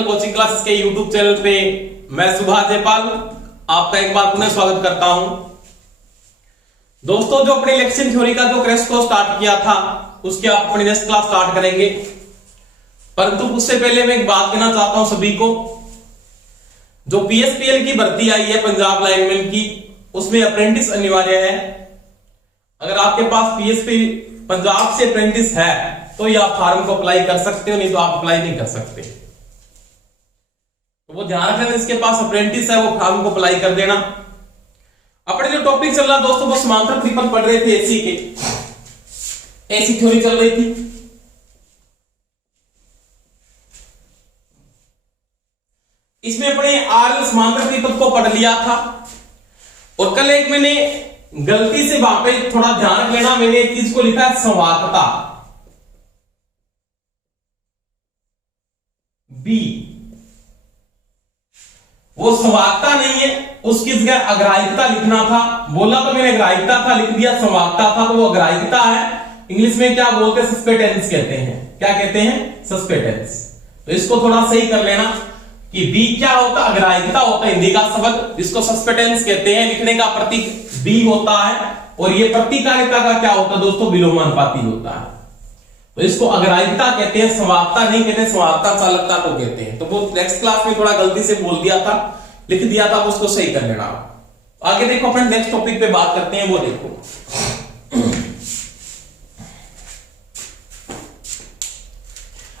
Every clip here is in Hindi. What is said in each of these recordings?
मैकेनिकल कोचिंग क्लासेस के यूट्यूब चैनल पे मैं सुभाष जयपाल आपका एक बार पुनः स्वागत करता हूं। दोस्तों, जो अपने इलेक्शन थ्योरी का जो क्रैश कोर्स स्टार्ट किया था उसके आप अपनी नेक्स्ट क्लास स्टार्ट करेंगे, परंतु उससे पहले मैं एक बात कहना चाहता हूं सभी को। जो पीएसपीएल की भर्ती आई है पंजाब लाइनमैन की, उसमें अप्रेंटिस अनिवार्य है। अगर आपके पास पीएसपी पंजाब से अप्रेंटिस है तो ये आप फार्म को अप्लाई कर सकते हो, नहीं तो आप अप्लाई नहीं कर सकते। तो वो ध्यान रखना, इसके पास अप्रेंटिस है वो फार्म को अप्लाई कर देना। अपने जो टॉपिक चल रहा दोस्तों वो समांतर त्रिपद पढ़ रहे थे, एसी थ्योरी चल रही थी। इसमें अपने आर समांतर त्रिपद को पढ़ लिया था और कल एक मैंने गलती से वहां पे थोड़ा ध्यान रख लेना, मैंने एक चीज को लिखा है संवाहकता बी, वो संवाहकता नहीं है, उसकी जगह अग्राह्यता लिखना था। बोला तो मैंने अग्राह्यता था, लिख दिया संवाहकता था, तो वो अग्राह्यता है। इंग्लिश में क्या बोलते हैं? सस्पेटेंस कहते हैं। क्या कहते हैं? सस्पेटेंस। तो इसको थोड़ा सही कर लेना कि बी क्या होता है? अग्राह्यता होता है हिंदी का शब्द, जिसको सस्पेटेंस कहते हैं। लिखने का प्रतीक बी होता है और ये प्रतिकारिता का क्या होता है दोस्तों? विलोमानुपाती होता है। तो इसको अग्राह्यता कहते हैं, संवाहकता नहीं कहते, संवाहकता चालकता को कहते हैं। तो वो नेक्स्ट क्लास में थोड़ा गलती से बोल दिया था, लिख दिया था, उसको सही कर लेना। आगे देखो, अपने नेक्स्ट टॉपिक पे बात करते हैं। वो देखो,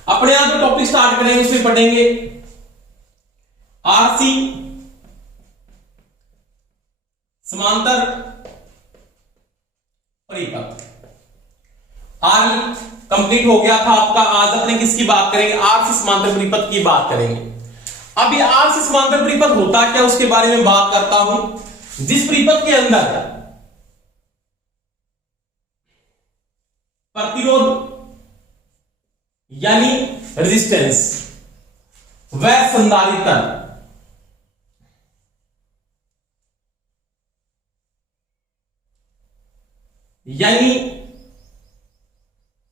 अपने यहां जो टॉपिक स्टार्ट करेंगे उसमें पढ़ेंगे आरसी समांतर परिपथ। आर कंप्लीट हो गया था आपका। आज अपने किसकी बात करेंगे? आरसी समांतर परिपथ की बात करेंगे। अब ये आरसी समांतर परिपथ होता क्या, उसके बारे में बात करता हूं। जिस परिपथ के अंदर प्रतिरोध यानी रेजिस्टेंस व संधारित्र यानी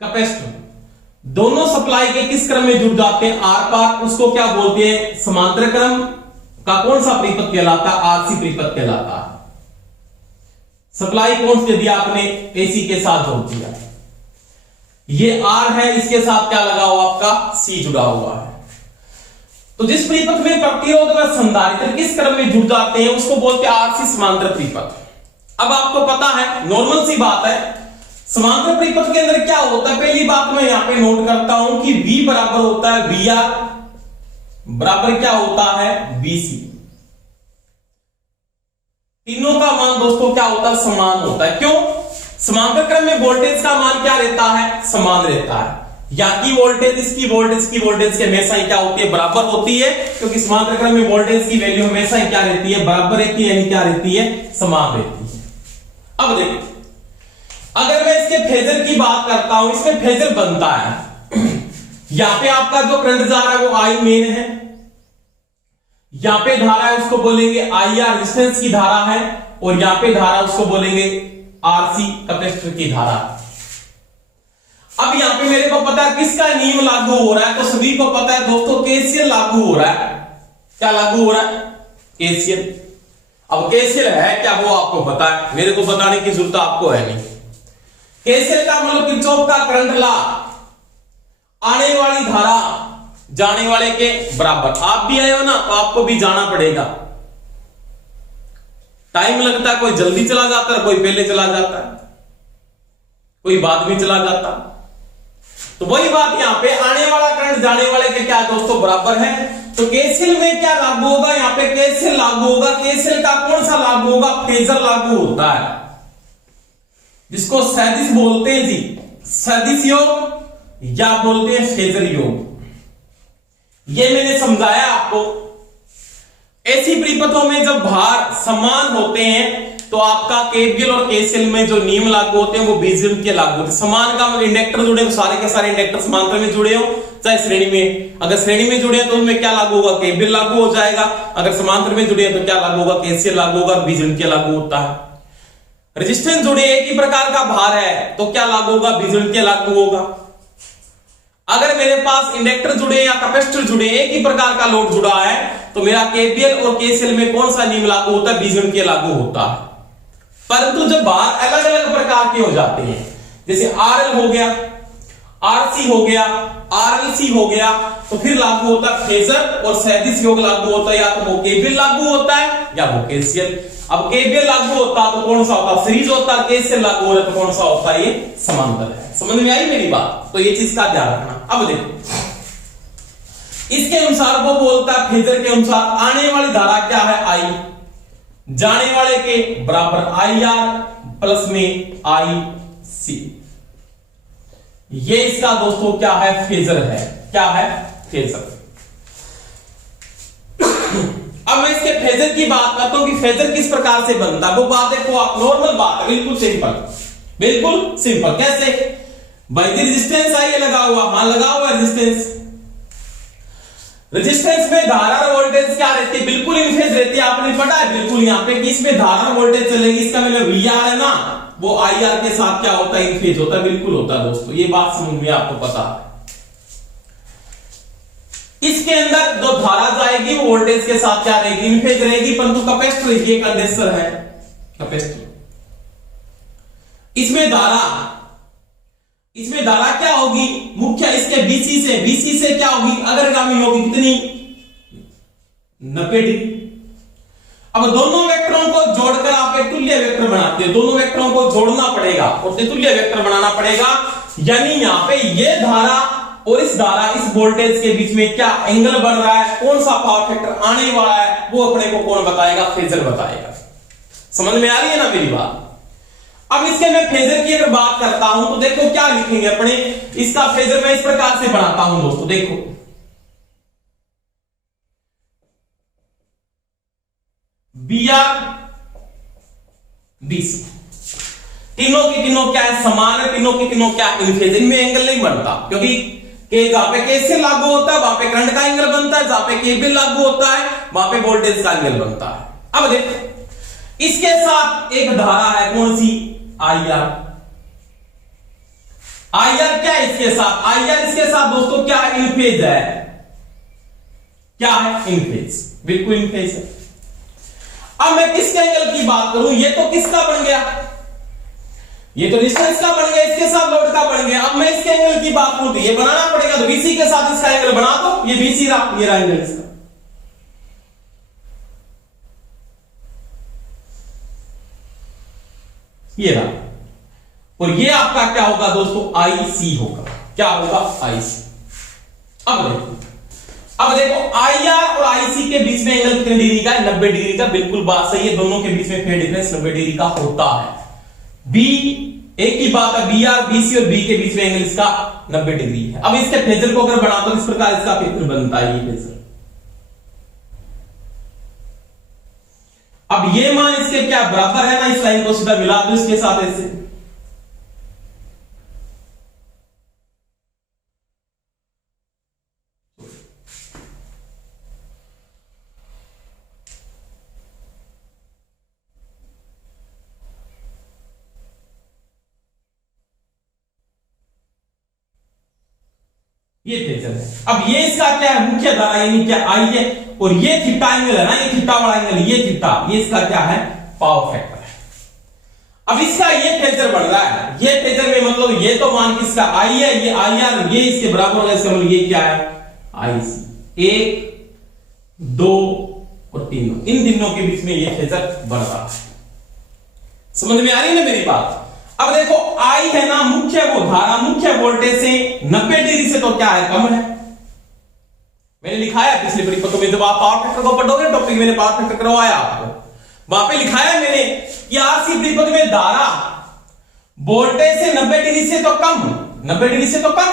कैपेसिटर दोनों सप्लाई के किस क्रम में जुड़ जाते हैं? आर पार, उसको क्या बोलते हैं? समांतर क्रम का कौन सा परिपथ कहलाता है? आरसी परिपथ कहलाता है। सप्लाई कौन सी दिया आपने? एसी के साथ जोड़ दिया। ये आर है, इसके साथ क्या लगा हुआ आपका? सी जुड़ा हुआ है। तो जिस परिपथ में प्रतिरोध व संधारित्र किस क्रम में जुड़ जाते हैं उसको बोलते हैं आरसी समांतर परिपथ। अब आपको पता है, नॉर्मल सी बात है, समांतर परिपथ के अंदर क्या होता है? पहली बात मैं यहां पे नोट करता हूं कि V बराबर होता है VR बराबर क्या होता है? BC। तीनों का मान दोस्तों क्या होता है? समान होता है। क्यों? समांतर क्रम में वोल्टेज का मान क्या रहता है? समान रहता है। या की वोल्टेज इसकी वोल्टेज की वोल्टेज की हमेशा ही क्या होती है? बराबर होती है, क्योंकि समांतर क्रम में वोल्टेज की वैल्यू हमेशा ही क्या रहती है? बराबर रहती है, यानी क्या रहती है? समान रहती है। अब देखो, अगर मैं इसके फेजर की बात करता हूं, इसमें फेजर बनता है यहां पे आपका जो करंट जा रहा है वो आई मेन है, यहां पे धारा है उसको बोलेंगे आई आर रेजिस्टेंस की धारा है, और यहां पे धारा उसको बोलेंगे आरसी कैपेसिटर की धारा। अब यहां पे मेरे को पता है किसका नियम लागू हो रहा है, तो सभी को पता है दोस्तों केसीएल लागू हो रहा है। क्या लागू हो रहा है? केसीएल। अब केसीएल है क्या वो आपको पता है, मेरे को बताने की जरूरत आपको है नहीं। केसीएल का मतलब किरचॉफ का करंट लॉ, आने वाली धारा जाने वाले के बराबर। आप भी आए हो ना, तो आपको भी जाना पड़ेगा। टाइम लगता है, कोई जल्दी चला जाता है, कोई पहले चला जाता है, कोई बाद में चला जाता। तो वही बात यहां पे, आने वाला करंट जाने वाले के क्या दोस्तों? बराबर है। तो केसीएल में क्या लागू होगा? यहां पे केसीएल लागू होगा। केसीएल का कौन सा लागू होगा? फेजर लागू होता है, जिसको सदिश बोलते हैं जी, सदिश योग या बोलते हैं फेजर योग। ये मैंने समझाया आपको। ऐसी परिपथों में जब भार समान होते हैं तो आपका केवीएल और केसीएल में जो नियम लागू होते हैं वो बीजगणित के लागू होते हैं। समान का मतलब इंडक्टर जुड़े हो, सारे के सारे इंडक्टर समांतर में जुड़े हो, चाहे श्रेणी में। अगर श्रेणी में जुड़े हैं तो उनमें क्या लागू होगा? केवीएल लागू हो जाएगा। अगर समांतर में जुड़े हैं तो क्या लागू होगा? केसीएल लागू होगा, बीजगणित के लागू होता है। रेजिस्टेंस जुड़े एक ही प्रकार का भार है तो क्या लागू होगा? बीजगणित के लागू होगा। अगर मेरे पास इंडक्टर जुड़े या कैपेसिटर जुड़े, एक ही प्रकार का लोड जुड़ा है, तो मेरा केवीएल और केसीएल में कौन सा नियम लागू होता है? बीजगणितीय लागू होता है। परंतु जब बाहर अलग अलग प्रकार के हो जाते हैं, जैसे आरएल हो गया, आरसी हो गया, आरएलसी हो गया, तो फिर लागू होता है फेजर और सैद्धांतिक योग लागू होता है, या तो वो केवीएल लागू होता है या वो केसीएल। अब केवीएल लागू होता है तो कौन सा होता है? सीरीज होता है। केसीएल लागू हो रहा है तो कौन सा होता है? ये समांतर है। समझ में आई मेरी बात? तो ये चीज का ध्यान रखना। अब देखो, इसके अनुसार वो बोलता है, फेजर के अनुसार आने वाली धारा क्या है? आई, जाने वाले के बराबर आई आर प्लस में आई सी। ये इसका दोस्तों क्या है? फेजर है। क्या है? फेजर। अब मैं इसके फेजर की बात करता हूं कि फेजर किस प्रकार से बनता है। वो बात देखो आप, नॉर्मल बात है, बिल्कुल सिंपल, बिल्कुल सिंपल। कैसे? भाई रेजिस्टेंस आई है लगा हुआ, हाँ लगा हुआ रेजिस्टेंस। रेजिस्टेंस में धारा और वोल्टेज क्या रहती है? बिल्कुल इन फेज रहती है। आपने पढ़ा है बिल्कुल यहाँ पे कि इसमें धारा और वोल्टेज चलेगी। इसका मतलब वीआर है ना, वो आईआर के साथ क्या होता है? इन फेज होता है। बिल्कुल होता है दोस्तों, ये बात समझ में आपको पता है। इसके अंदर जो धारा जाएगी वो वोल्टेज के साथ क्या रहेगी? इन फेज रहेगी। परंतु कैपेसिटर, ये कंडेंसर है कैपेसिटर, इसमें धारा क्या होगी? मुख्य इसके बीसी से क्या होगी? अग्रगामी होगी। कितनी? 90 डिग्री। अब दोनों वेक्टरों को जोड़कर आप एक तुल्य वेक्टर बनाते हैं। दोनों वेक्टरों को जोड़ना पड़ेगा और तुल्य वेक्टर बनाना पड़ेगा। यानी यहां पे ये धारा और इस धारा, इस वोल्टेज के बीच में क्या एंगल बन रहा है? कौन सा पावर फैक्टर आने वाला है? वो अपने को कौन बताएगा? फेजर बताएगा। समझ में आ रही है ना मेरी बात? अब इसके मैं फेजर की अगर बात करता हूं तो देखो क्या लिखेंगे अपने। इसका फेजर मैं इस प्रकार से बनाता हूं दोस्तों, देखो बीआर बीसी, तीनों की तीनों क्या है? समान है। तीनों की तीनों क्या? इन फेज। इनमें एंगल नहीं बनता, क्योंकि जहां पे केसीएल लागू होता है वहां पे करंट का एंगल बनता है, जहां पे केवीएल लागू होता है वहां पे वोल्टेज का एंगल बनता है। अब देखो, इसके साथ एक धारा है, कौन सी? आईआर। आईआर क्या है इसके साथ? आईआर इसके साथ दोस्तों क्या है? इन फेज है। क्या है? इन फेज, बिल्कुल इन फेज है। अब मैं किसके एंगल की बात करूं? ये तो किसका बन गया? ये तो डिस्टेंस का बन गया, इसके साथ लोड का बन गया। अब मैं इसके एंगल की बात करूं तो ये बनाना पड़ेगा, तो बीसी के साथ इसका एंगल बना दो। ये बीसी रहा, ये रहा एंगल इसका। ये रहा, और ये आपका क्या होगा दोस्तों? आईसी होगा। क्या होगा? आईसी। अब देखो आईआर और आईसी के बीच में एंगल कितने डिग्री का है? 90 डिग्री का। बिल्कुल बात सही है, दोनों के बीच में फेज डिफरेंस 90 डिग्री का होता है। बी, एक ही बात है, बीआर बीसी और बी के बीच में एंगल इसका 90 डिग्री है। अब इसके फेजर को अगर बनाता हूं इस प्रकार इसका फेजर बनता है, ये फेजर। अब ये मान इसके क्या बराबर है ना, इस लाइन को सीधा मिला दो इसके साथ ऐसे। ये फेजर है। अब ये इसका क्या है? मुख्य धारा, यानी क्या? आई है। और ये थीटा एंगल है ना, ये थीटा वाला एंगल, ये थीटा, ये इसका क्या है? पावर फैक्टर है। अब इसका ये फेजर बढ़ रहा है। ये फेजर में मतलब ये तो मान किसका? आई है, ये आई आर, ये इसके बराबर होगा। इसका मतलब ये क्या है? आई सी। 1, 2 और 3, इन तीनों के बीच में ये फेजर बढ़ रहा है। समझ में आ रही है ना मेरी बात? अब देखो आई है ना, मुख्य वो धारा मुख्य वोल्टेज से 90 डिग्री से तो क्या है? कम है। मैंने लिखाया पिछले परिपत्र में, जब आप पावर फैक्टर को पढ़ोगे, टॉपिक मैंने पावर फैक्टर करवाया आपको, वहां पे लिखाया मैंने कि आरसी परिपत्र में धारा वोल्टेज से 90 डिग्री से तो कम, 90 डिग्री से तो कम,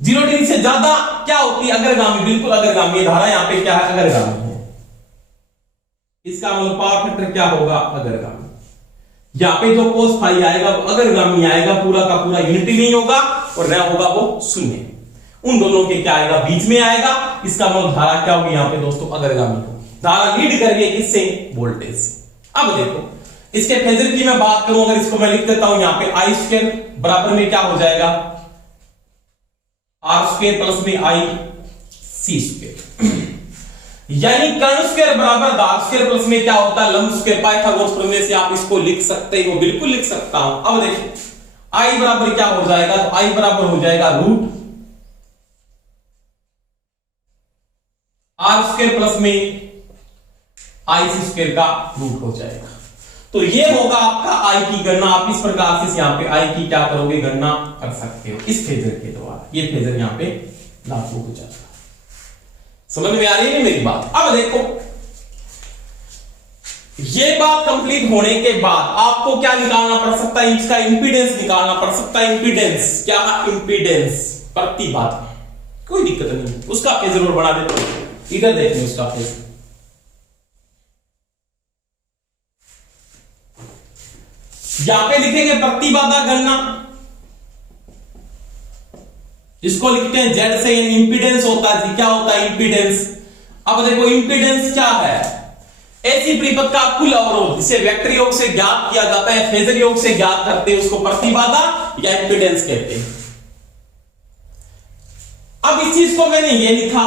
0 डिग्री से ज्यादा क्या होती है? अग्रगामी। बिल्कुल अग्रगामी धारा यहां पे क्या है? अग्रगामी है। इसका मतलब पावर फैक्टर क्या होगा? अग्रगामी। यहां पे जो कोस फाई आएगा वो अग्रगामी आएगा, पूरा का पूरा यूनिटी नहीं होगा, और न होगा वो शून्य। उन दोनों के क्या आएगा? बीच में आएगा। इसका मतलब धारा क्या होगी यहां पे दोस्तों? अग्रगामी होगी। धारा लीड कर रही है किससे? वोल्टेज से। अब देखो इसके फेजर की मैं बात करूं, अगर इसको मैं लिख देता हूं यहां पे आई स्क्वायर बराबर में क्या हो जाएगा? आर स्क्वायर प्लस में आई सी स्क्वायर। यानी कर्ण स्क्वायर बराबर दार स्क्वायर प्लस में क्या होता है लंब स्क्वायर। पाइथागोरस प्रमेय से आप इसको लिख सकते हो, बिल्कुल लिख सकता हूं। अब देखिए आई बराबर क्या हो जाएगा, तो आई बराबर हो जाएगा रूट आर स्क्वायर प्लस में आई सी स्क्वायर का रूट हो जाएगा। तो ये होगा आपका आई की गणना। आप इस प्रकार से यहां पे आई की क्या करोगे, गणना कर सकते हो इस फेजर के द्वारा। ये फेजर यहां पे लागू हो जाएगा। समझ में आ रही है मेरी बात। अब देखो ये बात कंप्लीट होने के बाद आपको क्या निकालना पड़ सकता है, इसका इंपीडेंस निकालना पड़ सकता है। इंपीडेंस क्या, इंपीडेंस प्रतिबाधा। कोई दिक्कत नहीं, उसका फेजर और बना देते हैं। इधर देखिए उसका फेजर, यहां पे लिखेंगे प्रतिबाधा गणना, इसको लिखते हैं जेड से। इंपीडेंस होता है, क्या होता है इंपीडेंस। अब देखो इंपीडेंस क्या है, ऐसी परिपथ का कुल अवरोध जिसे वेक्टर योग से ज्ञात किया जाता है, फेजर योग से ज्ञात करते हैं, उसको प्रतिबाधा या इंपीडेंस कहते हैं। अब इस चीज को मैंने ये लिखा,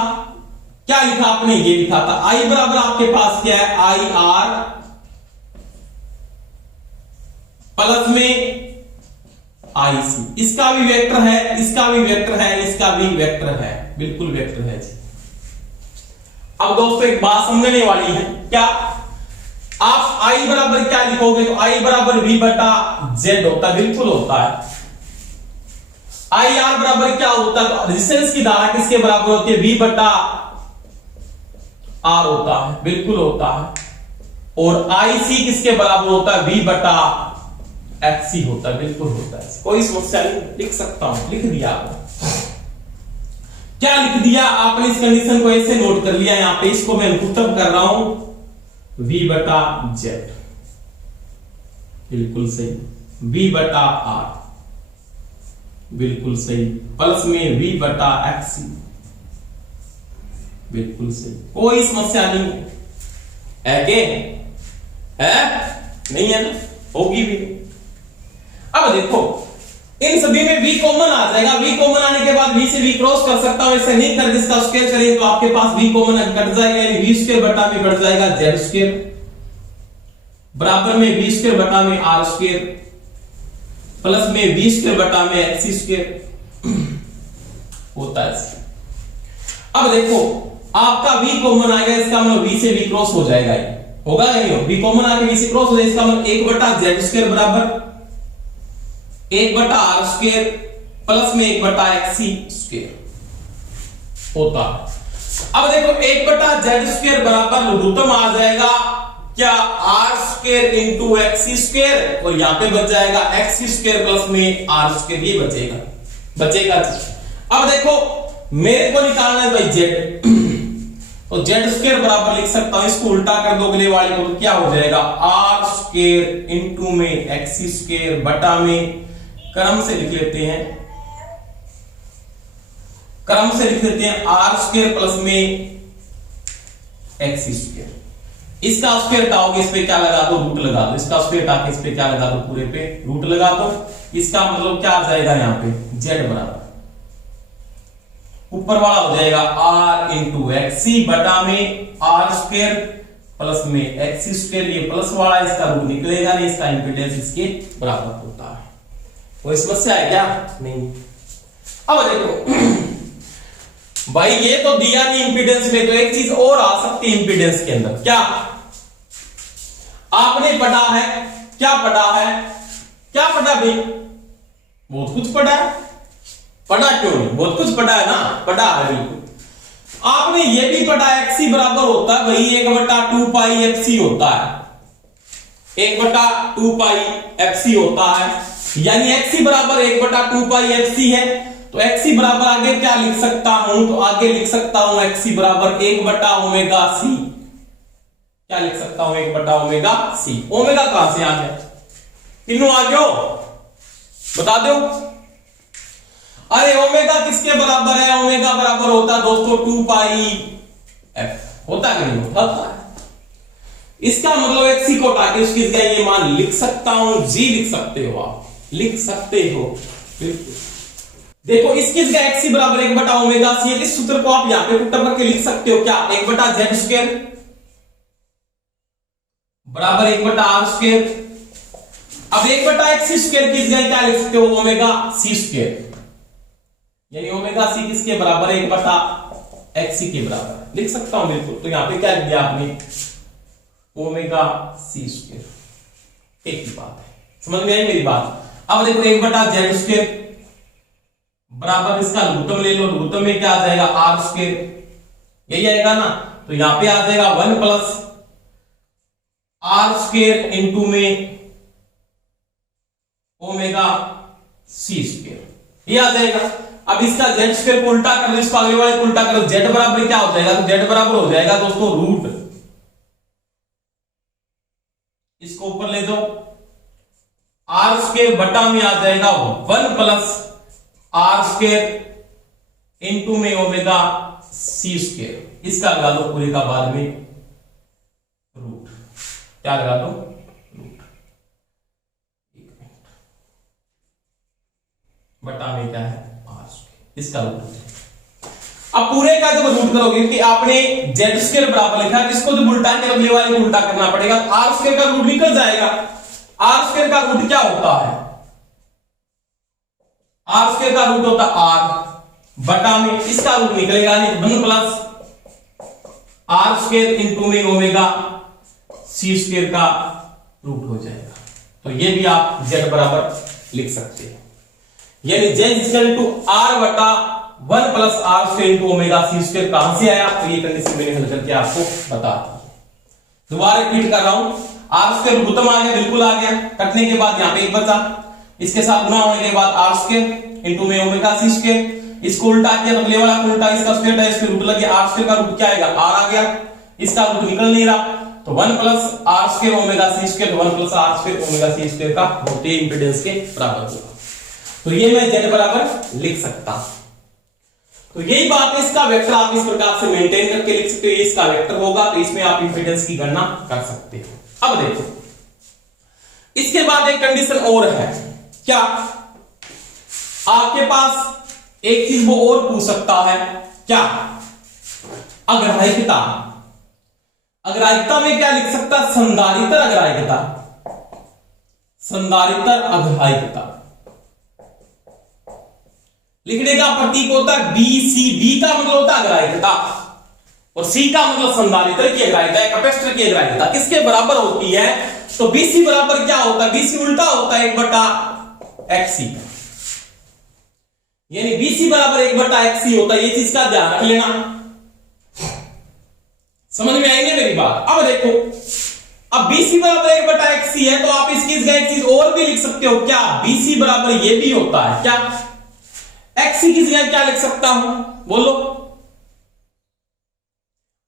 क्या लिखा आपने, ये लिखा था आई बराबर आपके पास क्या है, आई आर प्लस में आई सी। इसका भी वेक्टर है, इसका भी वेक्टर है, इसका भी वेक्टर है, बिल्कुल वेक्टर है जी। अब दोस्तों एक बात समझने वाली है, क्या आप आई बराबर क्या लिखोगे, तो आई बराबर वी बटा जेड होता है, बिल्कुल होता है। आई आर बराबर क्या होता है, रेजिस्टेंस की धारा किसके बराबर होती है, वी बटा आर होता है, बिल्कुल होता है। और आई सी किसके बराबर होता है, वी बटा एक्सी होता है, बिल्कुल होता है। कोई समस्या नहीं, लिख सकता हूं, लिख दिया आपने। क्या लिख दिया आपने, इस कंडीशन को ऐसे नोट कर लिया, यहां पे इसको मैं पुटअप कर रहा हूं, v बटा जेड, बिल्कुल सही, v बटा आर, बिल्कुल सही, प्लस में v बटा एक्सी, बिल्कुल सही। कोई समस्या नहीं है के है, नहीं है ना, होगी भी। अब देखो इन सभी में v कॉमन आ जाएगा, v कॉमन आने के बाद v से v क्रॉस कर सकता हूं, ऐसे नहीं कर, जिसका स्क्वायर करें तो आपके पास v कॉमन कट जाएगा, यानी v स्क्वायर बटा में कट जाएगा z स्क्वायर, बराबर में v स्क्वायर बटा में r स्क्वायर, प्लस में v स्क्वायर बटा में x स्क्वायर होता है। अब देखो आपका v कॉमन आएगा, इसका मतलब v से v क्रॉस हो जाएगा, होगा नहीं हो, v कॉमन आके v से क्रॉस हो जाएगा, इसका मतलब 1 बटा z स्क्वायर बराबर 1 बटा आर स्क्वायर प्लस में 1 बटा एक्सी स्क्वायर होता है। अब देखो 1 बटा जेड स्क्वायर बराबर लघुत्तम आ जाएगा क्या, R square into XY square, और यहां पे बच जाएगा एक्सी स्क्वायर प्लस में आर स्क्वायर, ये बचेगा। अब देखो मेरे को निकालना है भाई जेड, तो जेड स्क्वायर बराबर लिख सकता हूं, इसको उल्टा कर दो अगले वाले को, तो क्या हो जाएगा, आर स्क्वायर इंटू में एक्सी स्क्वायर बटा में, क्रम से लिख लेते हैं, क्रम से लिख लेते हैं आर स्क्वायर प्लस में एक्सी स्क्वायर। इसका स्क्वायर हटाओगे, इस पे क्या लगा दो, रूट लगा दो, इसका स्क्वायर हटा के इस पे क्या लगा दो, पूरे पे रूट लगा दो। इसका मतलब क्या आ जाएगा, यहां पे जेड बराबर ऊपर वाला हो जाएगा आर इंटू एक्सी बटा में आर स्क्वायर प्लस में एक्सी स्क्वायर, ये प्लस वाला इसका रूट निकलेगा नहीं, इसका इंपीडेंस इसके बराबर होता है। कोई समस्या है क्या, नहीं। अब देखो भाई ये तो दिया नहीं इंपीडेंस में, तो एक चीज और आ सकती है इंपीडेंस के अंदर, क्या आपने पढ़ा है, क्या पढ़ा है, क्या पढ़ा भाई, बहुत कुछ पढ़ा है, पढ़ा क्यों नहीं, बहुत कुछ पढ़ा है ना, पढ़ा है बिल्कुल। आपने ये भी पढ़ा एक्सी बराबर होता है भाई 1 बटा 2 पाई एफसी होता है, 1 बटा 2 पाई एफसी होता है, यानी एक्सी बराबर 1 बटा 2 पाई एफसी है। तो एक्सी बराबर आगे क्या लिख सकता हूं, तो आगे लिख सकता हूं एक्सी बराबर 1 बटा ओमेगा सी, क्या लिख सकता हूं, 1 बटा ओमेगा सी। ओमेगा कहां से आ गया, तीनों आ गयो, बता दो। अरे ओमेगा किसके बराबर है, ओमेगा बराबर होता है दोस्तों 2 पाई एफ, होता है नहीं होता। इसका मतलब एक्सी को हटा के उसकी जगह ये मान लिख सकता हूं, जी लिख सकते हो, आप लिख सकते हो, बिल्कुल देखो इसकी जगह एक्स बराबर 1/ओमेगा सी, इस सूत्र को आप यहां पे पुट करके लिख सकते हो क्या, 1/z² बराबर 1/r²। अब 1/x² की जगह क्या लिख सकते हो, ओमेगा c², यानी ओमेगा सी किसके बराबर है, 1/x के बराबर लिख सकता हूं बिल्कुल। तो यहां पे क्या लिख दिया आपने, ओमेगा c²। एक ही बात है, समझ में आई मेरी बात। अब देखो 1/z² बराबर इसका लघुत्तम ले लो, लघुत्तम में क्या आ जाएगा, r², यही आएगा ना। तो यहां पे आ जाएगा 1 + r² इंटू में ओमेगा c², ये आ जाएगा। अब इसका z² को उल्टा कर लो, इसको अगले वाले को उल्टा करो, z बराबर क्या हो जाएगा, तो z बराबर हो जाएगा दोस्तों रूट, इसको ऊपर ले जाओ, r² बटा में आ जाएगा 1 + r² इंटू में ओमेगा c², इसका लगा दो पूरे का बाद में रूट, क्या लगा दो, रूट, बटा में क्या है, r², इसका रूट। अब पूरे का जब रूट करोगे कि आपने z² बराबर लिखा, इसको जब उल्टा के अगले वाले को उल्टा करना पड़ेगा, r² का रूट निकल जाएगा। r² का रूट क्या होता है, r² का रूट होता है r, बटा में इसका रूट निकलेगा, 1 + r² इंटू में ओमेगा c² का रूट हो जाएगा। तो ये भी आप z बराबर लिख सकते हैं, यानी z = r बटा 1 + r² इंटू ओमेगा c² कहां से आया, तो ये कंडीशन मैंने हल करके आपको बता दी। दोबारा रिपीट कर रहा हूं, r² लघुत्तम आ गया, बिल्कुल आ गया, कटने के बाद यहां पे 1 बचा, इसके साथ गुणा होने के बाद r² इंटू में ओमेगा c², इसको उल्टा किया, अगले वाला को उल्टा, इसका स्क्वायर है, इसके रूट लगे, r² का रूट क्या आएगा, r आ गया, इसका रूट निकल नहीं रहा, तो 1 + r² omega c², 1 + r² omega c² का रूट इंपीडेंस के बराबर होगा। तो ये मैं z बराबर लिख सकता हूं। तो यही बात है, इसका वेक्टर आप इस प्रकार से मेंटेन करके लिख सकते हो, ये इसका वेक्टर होगा, तो इसमें आप इंपीडेंस की गणना कर सकते हो। अब देखो इसके बाद एक कंडीशन और है, क्या आपके पास एक चीज वो और पूछ सकता है, क्या अग्राह्यता, अग्राह्यता में क्या लिख सकता, संधारित्र अग्राह्यता, संधारित्र अग्राह्यता लिखने का प्रतीक होता है BC, B का मतलब होता है अग्राह्यता और C का मतलब संधारित्र की अग्राह्यता, कैपेसिटर की अग्राह्यता किसके बराबर होती है, तो BC बराबर क्या होता है, BC उल्टा होता है 1/XC, यानी BC बराबर 1/XC होता है, ये चीज का ध्यान रख लेना। समझ में आई मेरी बात। अब देखो, अब BC बराबर 1/XC है, तो आप इसकी जगह एक चीज और भी लिख सकते हो, क्या BC बराबर ये भी होता है, क्या XC की जगह क्या लिख सकता हूं, बोलो,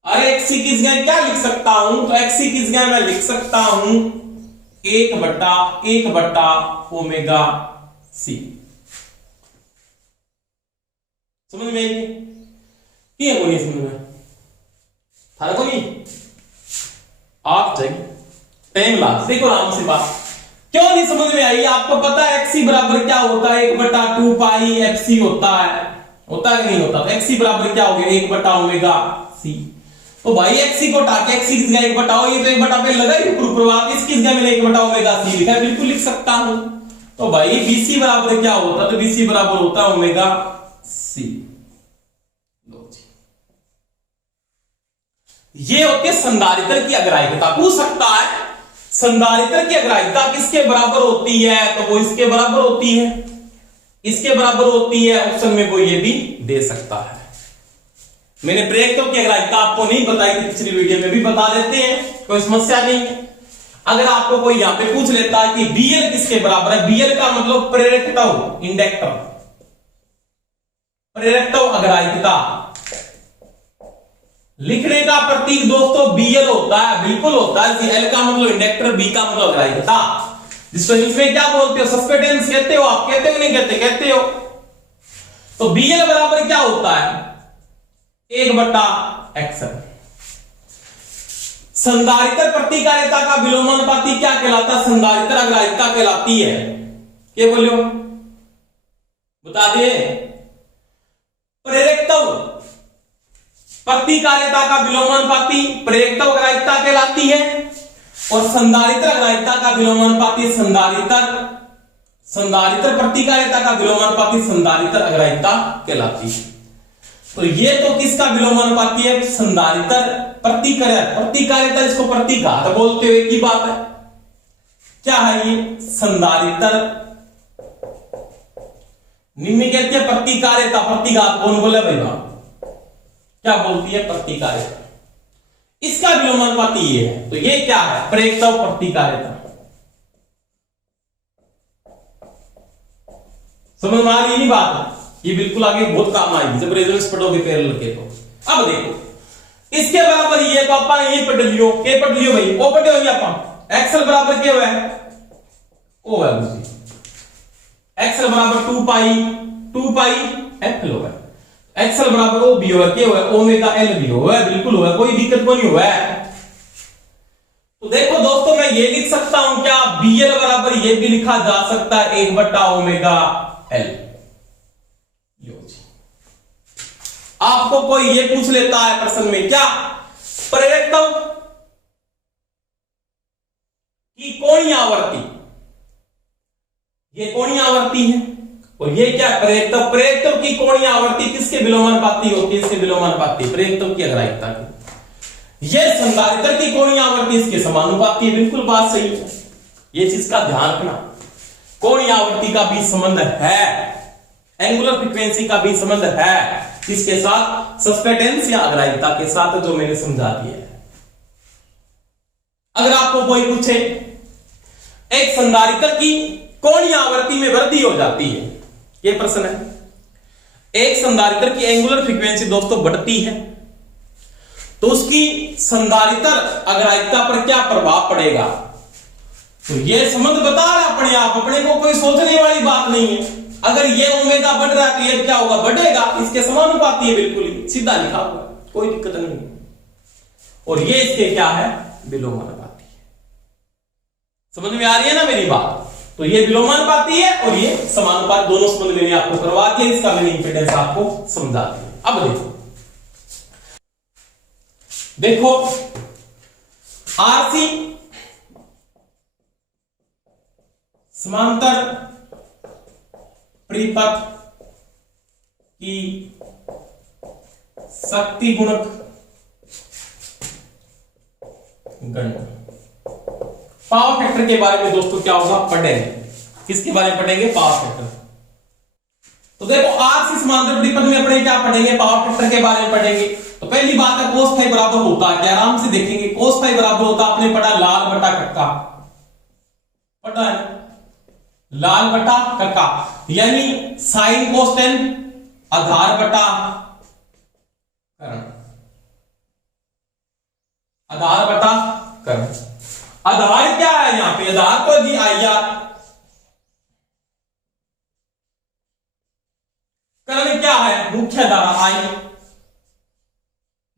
अरे XC की जगह क्या लिख सकता हूं, तो XC की जगह मैं लिख सकता हूं 1/ओमेगा C। समझ में आई क्या, कोई समझ में थारा को नहीं, आप जाइए टाइम ला, देखो आराम से बात, क्यों नहीं समझ में आई, आपको पता है XC बराबर क्या होता है, 1/2 पाई FC होता है कि नहीं होता, तो XC बराबर क्या हो गया, 1/ओमेगा C। तो भाई XC को हटाके XC की जगह 1/, ये तो 1/, पे लगा ही ऊपर, इसकी जगह मैंने 1/ओमेगा C लिखा है, बिल्कुल लिख सकता हूं। तो भाई BC बराबर क्या होता है, तो BC बराबर होता है ओमेगा C। ये होती है संधारित्र की अग्राह्यता। पूछ सकता है संधारित्र की अग्राह्यता किसके बराबर होती है, तो वो इसके बराबर होती है, इसके बराबर होती है, ऑप्शन में वो ये भी दे सकता है। मैंने ब्रेक की अग्राह्यता आपको नहीं बताई थी, पिछली वीडियो में भी बता देते हैं, कोई समस्या नहीं है। अगर आपको कोई यहां पे पूछ लेता है कि BL किसके बराबर है, BL का मतलब प्रेरकत्व, इंडक्टर, प्रेरकत्व अग्राह्यता, लिखने का प्रतीक दोस्तों BL होता है, बिल्कुल होता है। L का मतलब इंडक्टर, B का मतलब अग्राह्यता, जिसको इसमें क्या बोलते हो, सस्पेंडेंस कहते हो, आप कहते हो नहीं कहते, कहते हो। तो BL बराबर क्या होता है, 1/XL। संधारित्र प्रतिकार्यता का विलोमानुपाती क्या कहलाता है, संधारित्र अग्राह्यता कहलाती है। क्या बोलियो, बता दिए। प्रेरकत्व प्रतिकार्यता का विलोमानुपाती प्रेरकत्व अग्राह्यता कहलाती है, और संधारित्र अग्राह्यता का विलोमानुपाती संधारित्र प्रतिकार्यता का विलोमानुपाती संधारित्र अग्राह्यता कहलाती है। तो ये तो किसका विलोमानुपाती है? संधारित्र प्रतिकार्यता, इसको प्रतिघात बोलते हो, एक ही बात है। क्या है ये? संधारित्र। निम्न कहती है प्रतिकार्यता, प्रतिघात कौन बोले भाई? क्या बोलती है? प्रतिकार्यता। इसका विलोमानुपाती ये है, तो ये क्या है? प्रेरकत्व प्रतिकार्यता। समझ में आ रही नहीं बात? ये बिल्कुल आगे बहुत काम आएगी जब रेजोनेंस पढ़ोगे पैरेलल के। तो अब देखो, इसके बराबर ये तो अपन ये पढ़ लियो, के पढ़ लियो भाई, ओ पढ़े होंगे अपन। एक्सएल बराबर क्या हुआ है? ओ है उसी एक्सएल बराबर 2 पाई एफ होगा। एक्सएल बराबर ओ बी होगा, क्या हुआ? ओमेगा एल भी होगा, बिल्कुल होगा, कोई दिक्कत को नहीं हुआ है। तो देखो दोस्तों, मैं ये लिख सकता हूं क्या? बीएल बराबर ये भी लिखा जा सकता है 1/ओमेगा एल। आपको कोई ये पूछ लेता है प्रश्न में, क्या प्रेरकत्व की कोणीय आवर्ती, ये कोणीय आवर्ती है, और ये क्या प्रेरकत्व की कोणीय आवर्ती किसके विलोमानुपाती होती है? इसके विलोमानुपाती, प्रेरकत्व की अग्राह्यता की। ये संधारित्र की कोणीय आवर्ती इसके समानुपाती है। बिल्कुल बात सही है, ये चीज का ध्यान रखना। कोणीय आवर्ती का भी संबंध है, एंगुलर फ्रीक्वेंसी का भी संबंध है, किसके साथ? सस्पेटेंस या अग्राह्यता के साथ, जो मैंने समझा दिया है। अगर आपको कोई पूछे एक संधारित्र की कोणीय आवर्ती में वृद्धि हो जाती है, ये प्रश्न है। एक संधारित्र की एंगुलर फ्रीक्वेंसी दोस्तों बढ़ती है, तो उसकी संधारित्र अग्राह्यता पर क्या प्रभाव पड़ेगा? तो ये संबंध बता रहा अपने आप, अपने को कोई सोचने वाली बात नहीं है। अगर ये ओमेगा बढ़ रहा है तो ये क्या होगा? बढ़ेगा, इसके समानुपाती है, बिल्कुल ही सीधा लिखा हुआ, कोई दिक्कत नहीं। और ये इसके क्या है? विलोमानुपाती है। समझ में आ रही है ना मेरी बात? तो ये विलोमानुपाती है और ये समानुपाती, दोनों संबंध मैंने आपको करवा दिया, इसका मैंने इंपीडेंस आपको समझा दिया। अब देखो आरसी समांतर परिपथ की शक्ति गुणक गणना। पावर फैक्टर के बारे में दोस्तों क्या होगा? पढ़ेंगे। किसके बारे में पढ़ेंगे? Power factor. तो देखो आरसी समांतर परिपथ में अपने क्या पढ़ेंगे? पावर फैक्टर के बारे में पढ़ेंगे। तो पहली बात है कोस फाई बराबर होता है क्या? आराम से देखेंगे। कोस फाई बराबर होता, आपने पढ़ा लाल बटा कक्का, पढ़ा है लाल बटा कक्का, यानी साइन कोस टेन आधार बटा कर्ण, आधार बटा कर्ण। आधार क्या है यहां पे? आधार तो जी आई आर, कर्ण क्या है? मुख्य धारा आई,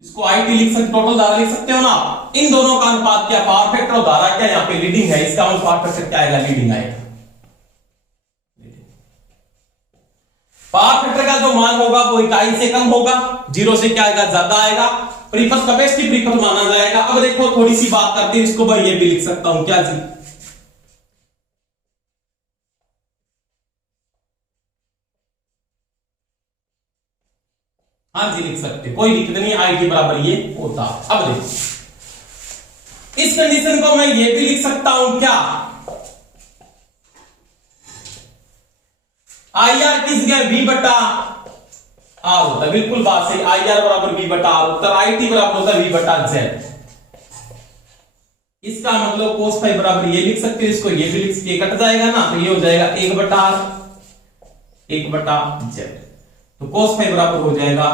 इसको आई टी लिख सकते, टोटल धारा लिख सकते हो ना। इन दोनों का अनुपात क्या? पावर फैक्टर और धारा क्या यहां पे लीडिंग है, इसका पावर फैक्टर क्या आएगा? लीडिंग आएगा। पावर फैक्टर का जो मान होगा वो इकाई से कम होगा, 0 से क्या आएगा? ज्यादा आएगा। परिपथ कैपेसिटी परिपथ माना जाएगा। अब देखो थोड़ी सी बात करते हैं, इसको भाई ये भी लिख सकता हूं क्या जी? हाँ जी लिख सकते, कोई दिक्कत नहीं, आई टी बराबर ये होता। अब देखो इस कंडीशन को मैं ये भी लिख सकता हूं क्या? आई आर किस गए? V बटा आर होता है, बिल्कुल बात सही। आई आर बराबर V बटा आर होता है, आई टी बराबर होता है V बटा जेड। इसका मतलब कोस फाई बराबर ये लिख सकते हो, इसको ये भी लिख सकते, कट जाएगा ना, तो ये हो जाएगा 1 बटा आर 1 बटा जेड। तो कोस फाई बराबर हो जाएगा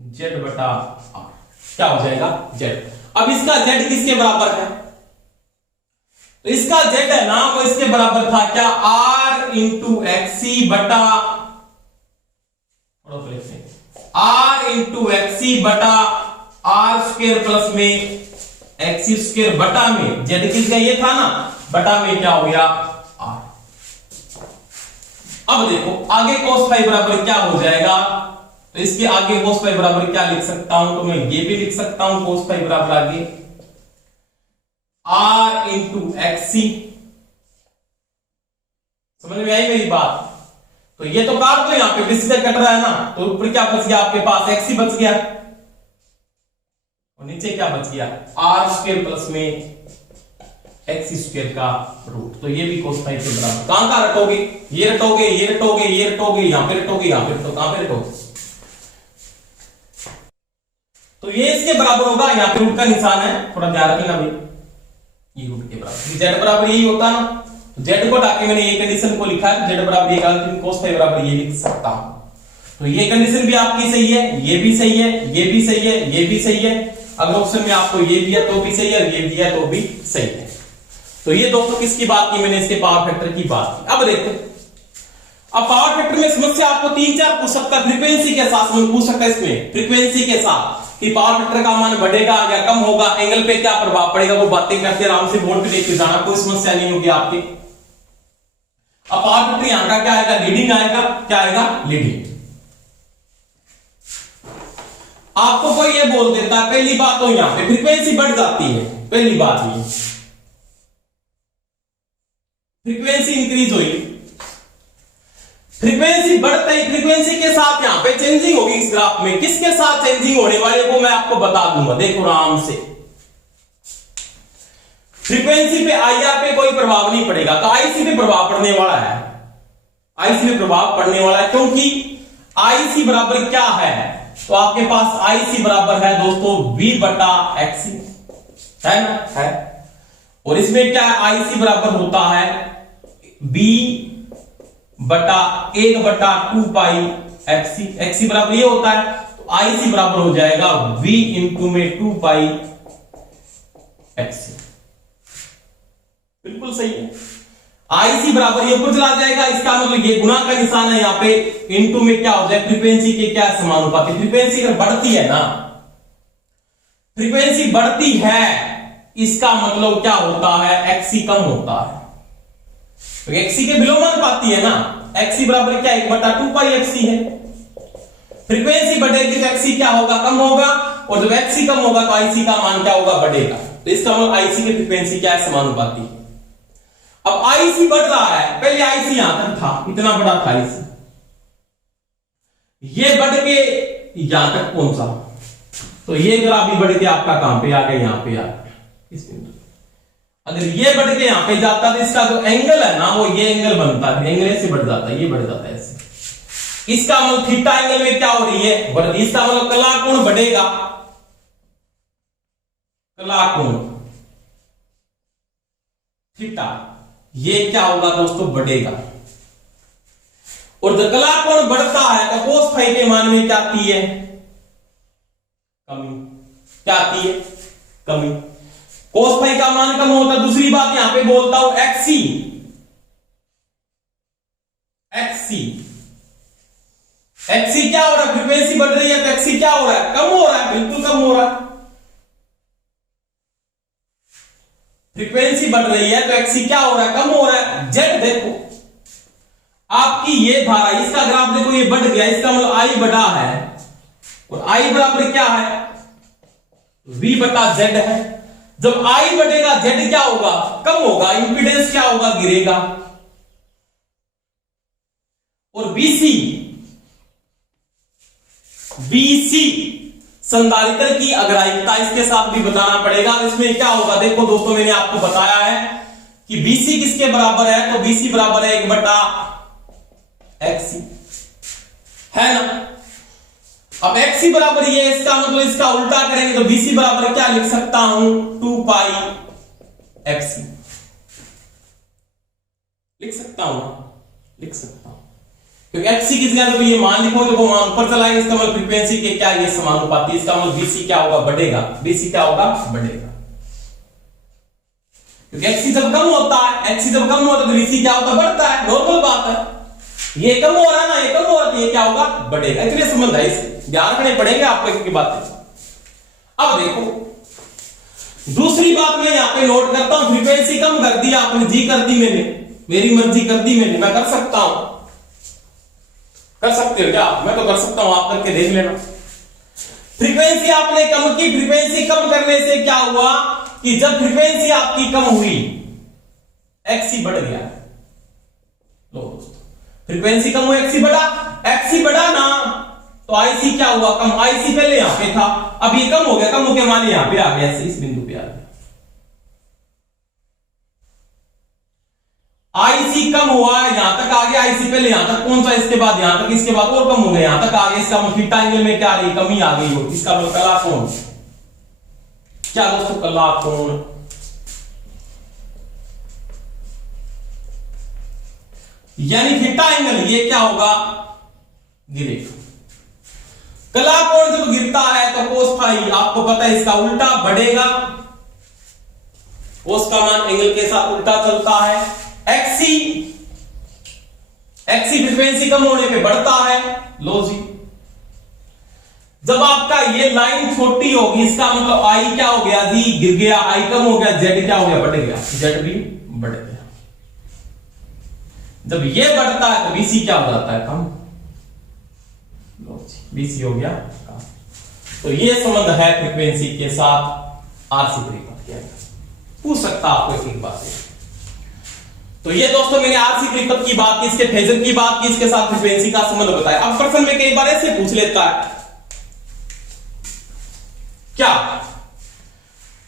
जेड बटा आर, क्या हो जाएगा? जेड। अब इसका जेड किसके बराबर है? तो इसका जेड है ना वो इसके बराबर था क्या? आर इंटू एक्सी बटा आर इंटू एक्सी बटा आर स्क्वायर प्लस में एक्सी स्क्वायर बटा में जेड किसका ये था ना, बटा में क्या हो गया? आर। अब देखो आगे cos फाई बराबर क्या हो जाएगा, तो इसके आगे cos फाई बराबर क्या लिख सकता हूं, तो मैं ये भी लिख सकता हूं cos फाई बराबर आगे r इंटू एक्सी। समझ में आई मेरी बात? तो ये तो काट दो, यहां पे बीसी से कट रहा है ना, तो ऊपर क्या बच गया आपके पास, एक्सी बच गया, और नीचे क्या बच गया, आर स्क्वायर प्लस में एक्स स्क्वायर का रूट। तो ये भी cos फाई के बराबर। कहां कहां रटोगे, ये रटोगे, ये रटोगे, ये रटोगे, यहां पे रटोगे, यहां पे रटोगे, कहां पे रटोगे, तो ये इसके बराबर होगा। यहां पे रूट का निशान है, थोड़ा ध्यान रखना भाई, ये रूट के बराबर, जेड बराबर यही होता है ना, जेड को हटा के मैंने ये कंडीशन को लिखा है, जेड बराबर ये, cos फाई बराबर ये लिख सकता हूं। तो ये कंडीशन भी आपकी सही है, ये भी सही है, ये भी सही है, ये भी सही है। अगर ऑप्शन में आपको ये दिया तो भी सही है, ये दिया तो भी सही है। तो ये दोस्तों किसकी बात की मैंने, इसके पावर फैक्टर की बात की। अब देखो, अब पावर फैक्टर में समस्या आपको 3-4 पूछ सकता है, फ्रीक्वेंसी के साथ पूछ सकता है, इसमें फ्रीक्वेंसी के साथ कि पावर फैक्टर का मान बढ़ेगा या कम होगा, एंगल पे क्या प्रभाव पड़ेगा, वो बातें करते आराम से बोर्ड पे देखते जाना, कोई समस्या नहीं होगी आपकी। अब पावर फैक्टर यहां का क्या आएगा, लीडिंग आएगा, क्या आएगा, लीडिंग। आपको कोई ये बोल देता है, पहली बात तो यहां पे फ्रीक्वेंसी बढ़ जाती है, पहली बात ये फ्रीक्वेंसी इंक्रीज हुई, फ्रीक्वेंसी बढ़ते ही फ्रीक्वेंसी के साथ यहां पे चेंजिंग होगी इस ग्राफ में। किसके साथ चेंजिंग होने वाले वो मैं आपको बता दूंगा, देखो आराम से। फ्रीक्वेंसी पे आईआर पे कोई प्रभाव नहीं पड़ेगा, तो आईसी पे प्रभाव पड़ने वाला है, आईसी पे प्रभाव पड़ने वाला है, क्योंकि आईसी बराबर क्या है, तो आपके पास आईसी बराबर है दोस्तों V बटा एक्सी, है ना, है। और इसमें क्या है, आईसी बराबर होता है B बटा 1/2 पाई एक्सी, एक्सी बराबर ये होता है, तो आईसी बराबर हो जाएगा V इंटू में 2 पाई एक्सी। बिल्कुल सही है, आईसी बराबर ये ऊपर चला जाएगा, इसका मतलब ये गुना का निशान है यहाँ पे, इनटू में क्या हो जाए, फ्रीक्वेंसी के क्या समानुपाती। फ्रीक्वेंसी अगर बढ़ती है ना, फ्रीक्वेंसी बढ़ती है, इसका मतलब क्या होता है, एक्सी कम होता है, तो एक्सी के विलोमानुपाती है ना, एक्सी बराबर क्या 1/2 पाई एक्सी है। फ्रीक्वेंसी बढ़ेगी तो एक्सी क्या होगा, कम होगा, और जब एक्सी कम होगा तो आईसी का मान क्या होगा, बढ़ेगा। तो इसका मतलब आईसी की फ्रीक्वेंसी क्या है, समानुपाती है। अब आईसी बढ़ रहा है, पहले आईसी यहां तक था, इतना बड़ा था आईसी, ये बढ़ के यहां तक पहुंचा, तो ये ग्राफ भी बढ़ के आपका कहां पे आ गया, यहां पे आ गया इस बिंदु। अगर ये बढ़ के यहां पे जाता तो इसका जो एंगल है ना, वो ये एंगल बनता है, एंगल से बढ़ जाता है, ये बढ़ जाता है ऐसे। इसका मतलब थीटा एंगल में क्या हो रही है, बढ़ रही। इसका मतलब कला कोण बढ़ेगा, कला कोण थीटा, ये क्या होगा दोस्तों, बढ़ेगा। और जब कला कोण बढ़ता है तो cos फाई के मान में क्या आती है, कमी। क्या आती है, कमी। cos फाई का मान कम होता है। दूसरी बात यहां पे बोलता हूं, एक्सी, एक्सी, एक्सी क्या हो रहा है, फ्रीक्वेंसी बढ़ रही है तो एक्सी क्या हो रहा है, कम हो रहा है, बिल्कुल कम हो रहा है। फ्रीक्वेंसी बढ़ रही है तो एक्सी क्या हो रहा है, कम हो रहा है। जेड देखो आपकी ये धारा, इसका ग्राफ देखो ये बढ़ गया, इसका मतलब आई बढ़ा है, और आई बराबर क्या है, V बटा जेड है। जब आई बढ़ेगा जेड क्या होगा, कम होगा, इंपीडेंस क्या होगा, गिरेगा। और बीसी, बीसी संधारित्र की अग्राह्यता इसके साथ भी बताना पड़ेगा। इसमें क्या होगा, देखो दोस्तों मैंने आपको बताया है कि बीसी किसके बराबर है, तो बीसी बराबर है 1/एक्सी, है ना। अब एक्सी बराबर ये, इसका मतलब इसका उल्टा करेंगे तो बीसी बराबर क्या लिख सकता हूं, 2 पाई एक्सी लिख सकता हूं, लिख सकता हूं, क्योंकि एक्सी किस जगह पे ये मान लिखो तो वो मान ऊपर चला गया, इसका मतलब फ्रीक्वेंसी के क्या ये समानुपाती, इसका मतलब बीसी क्या होगा, बढ़ेगा, बीसी क्या होगा, बढ़ेगा। क्योंकि एक्सी जब कम होता है, एक्सी जब कम होता है तो बीसी क्या होता है, बढ़ता है, नॉर्मल बात है। ये कम हो रहा है ना, ये कम हो रहा है तो ये क्या होगा, बढ़ेगा। इतने संबंध है, इसे ध्यान रखने पड़ेंगे आपको इसकी बातें। अब देखो दूसरी बात मैं यहां पे नोट करता हूं, फ्रीक्वेंसी कम कर दी आपने, जी कर दी मैंने, मेरी मर्जी कर दी मैंने, मैं कर सकता हूं। कर सकते हो क्या? मैं तो कर सकता हूं, आप करके देख लेना। फ्रीक्वेंसी आपने कम की, फ्रीक्वेंसी कम करने से क्या हुआ कि जब फ्रीक्वेंसी आपकी कम हुई, एक्सी बढ़ गया। लो दोस्तों, फ्रीक्वेंसी कम हुई, एक्सी बढ़ा, एक्सी बढ़ा ना, तो आईसी क्या हुआ? कम। आईसी पहले यहां पे था, अब ये कम हो गया, कम होके मान यहां पे आ गया, इस बिंदु पे आ गया। आईसी कम हुआ, यहां तक आ गया, आईसी पहले यहां तक पहुंचा, इसके बाद यहां तक, इसके बाद और कम हो गया, यहां तक आ गया। इसका मतलब थीटा एंगल में क्या आ रही? कमी आ गई हो। इसका मतलब कला कोण क्या दोस्तों? कला कोण। यानी थीटा एंगल ये क्या होगा? गिरेगा। कला कोण जब गिरता है तो कोस फाई, आपको पता है इसका उल्टा बढ़ेगा, कोस का मान एंगल के साथ उल्टा चलता है। एक्सी, एक्सी फ्रीक्वेंसी कम होने पे बढ़ता है। लो जी, जब आपका ये लाइन छोटी होगी, इसका मतलब आई क्या हो गया जी? गिर गया। आई कम हो गया, जेड क्या हो गया? बढ़ गया, जेड भी बढ़ गया। जब ये बढ़ता है तो बीसी क्या हो जाता है? कम। लो जी, बीसी हो गया कम। तो ये संबंध है फ्रीक्वेंसी के साथ आरसी परिपथ के। पूछ सकता आपको एक बात है। तो ये दोस्तों मैंने आरसी परिपथ की बात की, इसके फेजर की बात की, इसके साथ फ्रीक्वेंसी का संबंध बताया। अब प्रश्न में कई बार ऐसे पूछ लेता है, क्या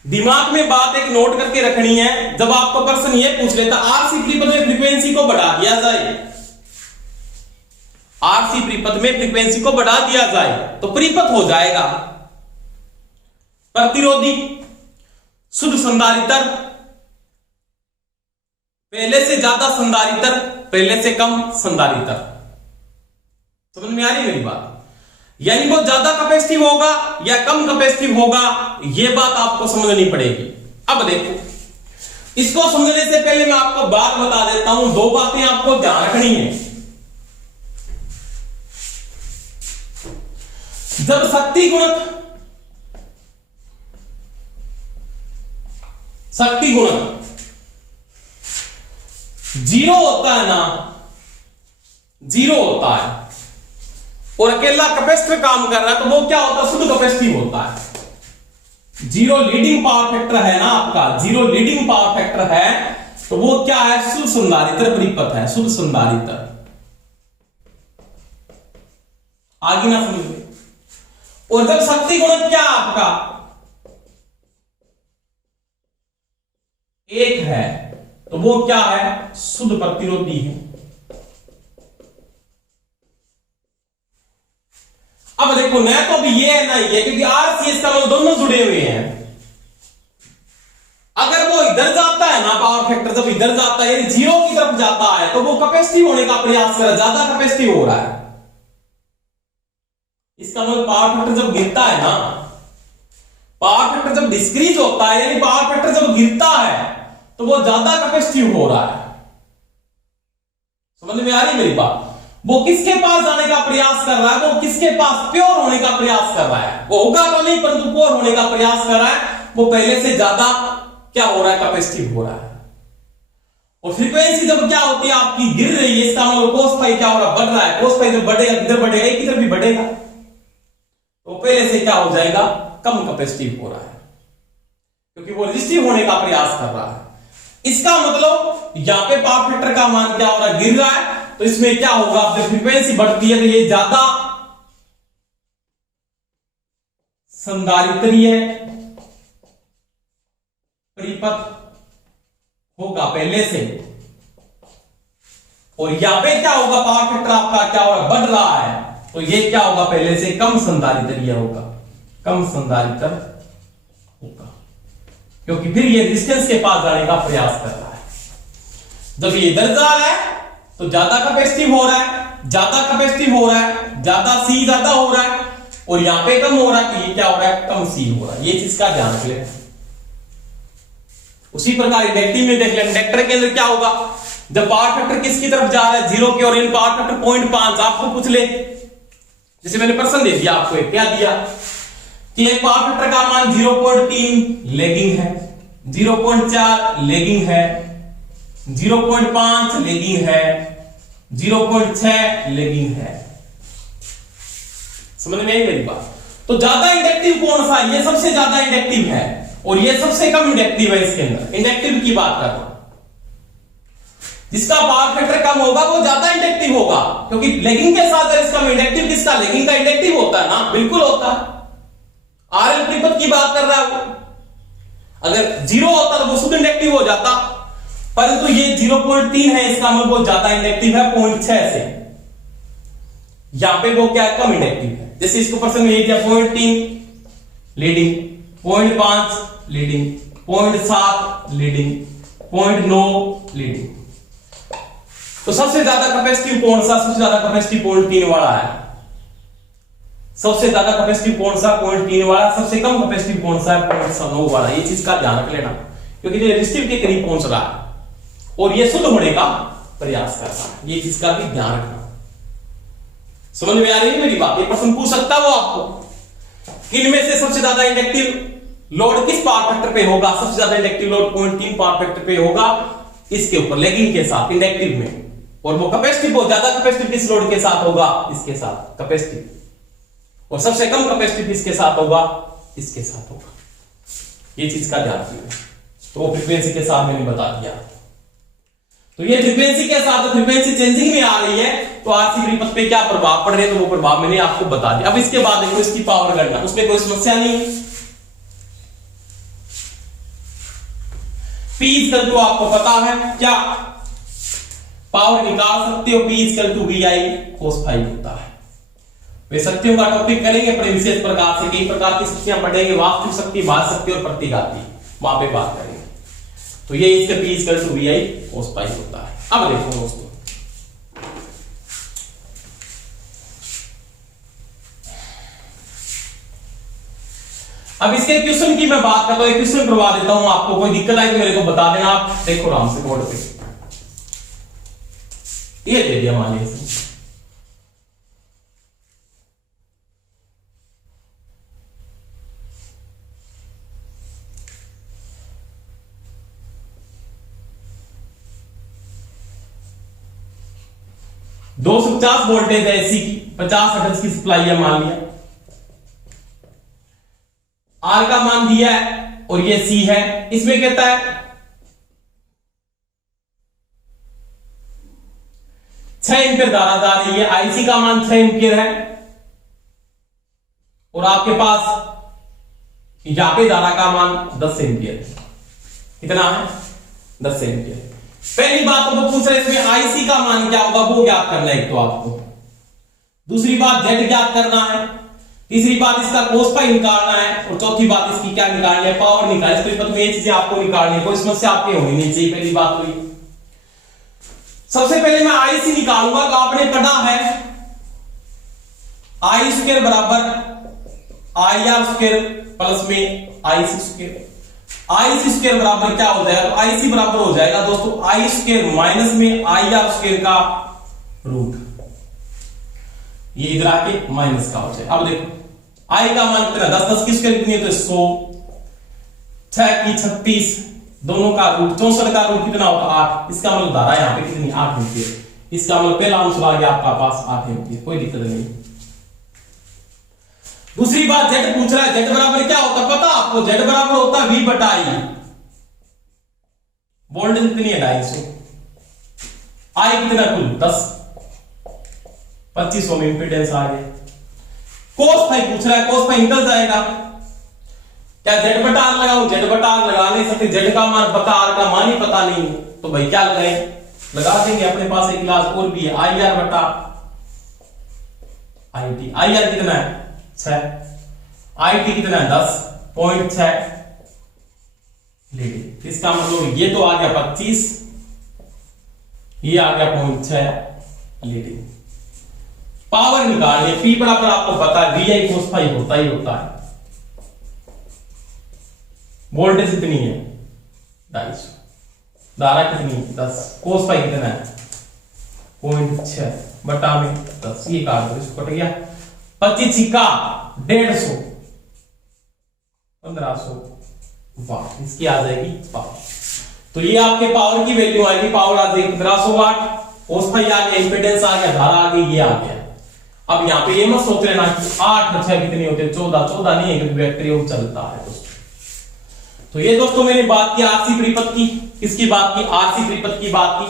दिमाग में बात एक नोट करके रखनी है। जब आपको प्रश्न ये पूछ लेता आरसी परिपथ में फ्रीक्वेंसी को बढ़ा दिया जाए, आरसी परिपथ में फ्रीक्वेंसी को बढ़ा दिया जाए तो परिपथ हो जाएगा प्रतिरोधी, शुद्ध संधारित्र, पहले से ज्यादा संधारित्र, पहले से कम संधारित्र। समझ में आ रही मेरी बात? यानी वो ज्यादा कैपेसिटिव होगा या कम कैपेसिटिव होगा, ये बात आपको समझनी पड़ेगी। अब देखो, इसको समझने से पहले मैं आपको बात बता देता हूं, दो बातें आपको ध्यान रखनी है। जब शक्ति गुणक, शक्ति गुणक जीरो होता है ना, जीरो होता है और अकेला कैपेसिटर काम कर रहा है, तो वो क्या होता है? शुद्ध कैपेसिटिव होता है। जीरो लीडिंग पावर फैक्टर है ना आपका, जीरो लीडिंग पावर फैक्टर है, तो वो क्या है? शुद्ध संधारित्र परिपथ है, शुद्ध संधारित्र। आगे ना समझ में। और जब शक्ति गुणक क्या आपका एक है, तो वो क्या है? शुद्ध प्रतिरोधी है। अब देखो, न तो भी ये है ना ये, क्योंकि आरसीएस का मतलब दोनों जुड़े हुए हैं। अगर वो इधर जाता है ना पावर फैक्टर, जब इधर जाता है यानी जीरो की तरफ जाता है, तो वो कैपेसिटिव होने का प्रयास कर रहा है, ज्यादा कैपेसिटिव हो रहा है। इसका मतलब पावर फैक्टर जब गिरता है ना, पावर फैक्टर जब डिस्क्रीज होता है, यानी पावर फैक्टर जब गिरता है तो वो ज्यादा कैपेसिटिव हो रहा है। समझ में आ रही मेरी बात? वो किसके पास जाने का प्रयास कर रहा है? वो किसके पास? प्योर होने का प्रयास कर रहा है। वो होगा तो नहीं, परंतु प्योर होने का प्रयास कर रहा है। वो पहले से ज्यादा क्या हो रहा है? कैपेसिटिव हो रहा है। और फ्रीक्वेंसी जब क्या होती है आपकी गिर रही है, इसका मतलब कोस फाई क्या हो रहा है? बढ़ रहा है। कोस फाई जब बढ़ेगा, किधर बढ़ेगा? एक किधर भी बढ़ेगा, तो पहले से क्या हो जाएगा? कम कैपेसिटिव हो रहा है, क्योंकि वो रेजिस्टिव होने का प्रयास कर रहा है। इसका मतलब यहां पे पावर फैक्टर का मान क्या हो रहा है? गिर रहा है। तो इसमें क्या होगा? जब फ्रीक्वेंसी बढ़ती है तो ये ज्यादा संधारित्रीय परिपथ होगा पहले से, और यहां पे क्या होगा? पावर फैक्टर आपका क्या हो रहा है? बढ़ रहा है, तो ये क्या होगा? पहले से कम संधारित्रीय होगा, कम संधारित्र होगा, क्योंकि फिर ये रेजिस्टेंस के पास जाने का प्रयास कर रहा है। जब ये इधर जा रहा है तो ज्यादा कैपेसिटिव हो रहा है, ज्यादा कैपेसिटिव हो रहा है, ज्यादा सी ज्यादा हो रहा है, और यहां पे कम हो रहा है, तो ये क्या हो रहा है? कम सी हो रहा है। ये चीज का ध्यान रख लें। उसी प्रकार इंडक्टिव में देख लें, इंडक्टर के अंदर क्या होगा? जब पावर फैक्टर किसकी तरफ जा रहा है? जीरो की ओर, पावर फैक्टर 0.5 आपको पूछ ले, जैसे मैंने प्रश्न दे दिया आपको, क्या दिया कि एक पावर फैक्टर का मान 0.3 लेगिंग है, 0.4 लेगिंग है, 0.5 लेगिंग है, 0.6 लेगिंग है। समझ में आई मेरी बात? तो ज्यादा इंडक्टिव कौन सा? ये सबसे ज्यादा इंडक्टिव है और ये सबसे कम इंडक्टिव है। इसके अंदर इंडक्टिव की बात कर रहा हूं, जिसका पावर फैक्टर कम होगा वो ज्यादा इंडक्टिव होगा, क्योंकि लेगिंग के साथ इसका इंडक्टिव किसका? लेगिंग का इंडक्टिव होता है ना, बिल्कुल होता है। आरएल त्रिपद की बात कर रहा है वो, अगर 0 होता तो वो शुद्ध इंडक्टिव हो जाता, परंतु ये 0.3 है, इसका मतलब बहुत ज्यादा इंडक्टिव है 0.6 से। यहां पे वो क्या है? कम इंडक्टिव है। जैसे इसको पर्सन में दिया 0.3 लीडिंग, 0.5 लीडिंग, 0.7 लीडिंग, 0.9 लीडिंग। तो सबसे ज्यादा कैपेसिटिव कौन सा? सबसे ज्यादा कैपेसिटिव 0.3 वाला है। सबसे ज्यादा कैपेसिटिव कौन सा? 0.3 वाला। सबसे कम कैपेसिटिव कौन सा है? 0.9 वाला। ये चीज का ध्यान रख लेना, क्योंकि ये रेजिस्टिव के करीब पहुंच रहा है और ये शुद्ध होने का प्रयास कर रहा है। ये चीज का भी ध्यान रखना। समझ में आ रही है मेरी बात? ये प्रश्न पूछ सकता है वो आपको, इनमें से सबसे ज्यादा इंडक्टिव लोड किस पावर फैक्टर पे होगा? सबसे ज्यादा इंडक्टिव लोड 0.3 पावर फैक्टर पे होगा, इसके ऊपर लेगिंग के साथ इंडक्टिव में। और वो कैपेसिटिव, बहुत ज्यादा कैपेसिटिव किस लोड के साथ होगा? इसके साथ कैपेसिटिव। और सबसे कम कैपेसिटिव किसके साथ होगा? इसके साथ होगा। ये चीज का ध्यान रखिए। तो वो फ्रीक्वेंसी के साथ मैंने बता दिया। तो ये फ्रीक्वेंसी के साथ, फ्रीक्वेंसी चेंजिंग में आ रही है, तो आरसी परिपथ पे क्या प्रभाव पड़ रहे हैं, तो वो प्रभाव मैंने आपको बता दिया। अब इसके बाद देखो इसकी पावर गणना, उसमें कोई समस्या नहीं है। P इक्वल टू आपको पता है क्या? पावर निकाल सकते हो, P equal to VI cos phi होता है। वे शक्तियों का टॉपिक करेंगे अपने विशेष प्रकार से, कई प्रकार की शक्तियां पढ़ेंगे, वास्तविक शक्ति, बाह्य शक्ति और प्रतिघाती, वहां पे बात करेंगे। तो ये इसका P equal to VI cos phi होता है। अब देखो दोस्तों, अब इसके क्वेश्चन की मैं बात करता हूं, एक क्वेश्चन करवा देता हूं आपको, कोई दिक्कत आए तो मेरे को बता देना। आप देखो आराम से बोर्ड पे, ये दे दिया मान लीजिए, दो 250 वोल्टेज है एसी की, 50 हर्ट्ज की सप्लाई है मान लिया। आर का मान दिया है और ये सी है। इसमें कहता है 6 एम्पियर धारा जा रही है, आईसी का मान 6 एम्पियर है और आपके पास यहां पे धारा का मान 10 एम्पियर है। कितना है? 10 एम्पियर। पहली बात तो पूछ रहे इसमें आईसी का मान क्या होगा, वो ज्ञात करना है एक तो आपको। दूसरी बात जेड ज्ञात करना है। तीसरी बात इसका cos phi निकालना है और चौथी बात इसकी क्या निकालनी है? पावर निकालनी है। तो ये चीजें आपको निकालनी है, कोई समस्या आपकी होनी नहीं चाहिए। पहली बात तो ये, सबसे पहले मैं आईसी निकालूंगा। तो आपने पढ़ा है आई स्क्वायर बराबर आई आर स्क्वायर प्लस में आई सी स्क्वायर। आई सी स्क्वायर बराबर क्या हो जाएगा? तो आई सी बराबर हो जाएगा दोस्तों आई स्क्वायर माइनस में आई आर स्क्वायर का रूट। ये इधर आके माइनस का हो जाए। अब देखो आई का मान कितना? 10, 10 की स्क्वायर कितनी है? तो 100, 6 की 36, दोनों का रूट 64 का रूट कितना होता है? 8। इसका मतलब धारा यहां पे कितनी? 8 एम्पियर। इसका मतलब पहला आंसर आ गया आपका पास 8 एम्पियर, कोई दिक्कत नहीं। दूसरी बात जेड पूछ रहा है, जेड बराबर क्या होता है पता आपको? जेड बराबर होता है V बटा I। वोल्टेज कितनी है? 250। आई कितना? कुल 10, 25 ओम इंपीडेंस आ गया। cos phi पूछ रहा है, cos phi निकल जाएगा। क्या जेड बटा आर लगाऊं? जेड बटा आर लगा नहीं सकते, जेड का मान पता, आर का मान ही पता नहीं है, तो भाई क्या लगाएं? लगा देंगे। अपने पास एक इलाज और भी है, आई आर बटा आई टी। आई आर कितना है? 6, आई टी कितना है? 10.6 लीडिंग। इसका मतलब ये तो आ गया 25, ये आ गया 0.6 लीडिंग। पावर निकालनी है, P बराबर आपको पता है VI cos phi होता ही होता है। वोल्टेज कितनी है? 250। धारा कितनी है? 10। cos phi कितना है? 0.6 बटा में 10। ये काट दो, इसको कट गया। 25 का 150, 1500 वाट इसकी आ जाएगी पावर। तो ये आपके पावर की वैल्यू आएगी, पावर आ जाएगी 1500 वाट। cos phi आ गया, इंपेडेंस आ गया, धारा आ गई, ये आ गया। अब यहाँ पे ये मत सोच लेना कि 8 6 कितनी होती है, 14 14 नहीं है, क्योंकि वेक्टर योग चलता है दोस्तों। तो ये दोस्तों मैंने बात की आरसी परिपथ की, किसकी बात की, आरसी परिपथ की बात की।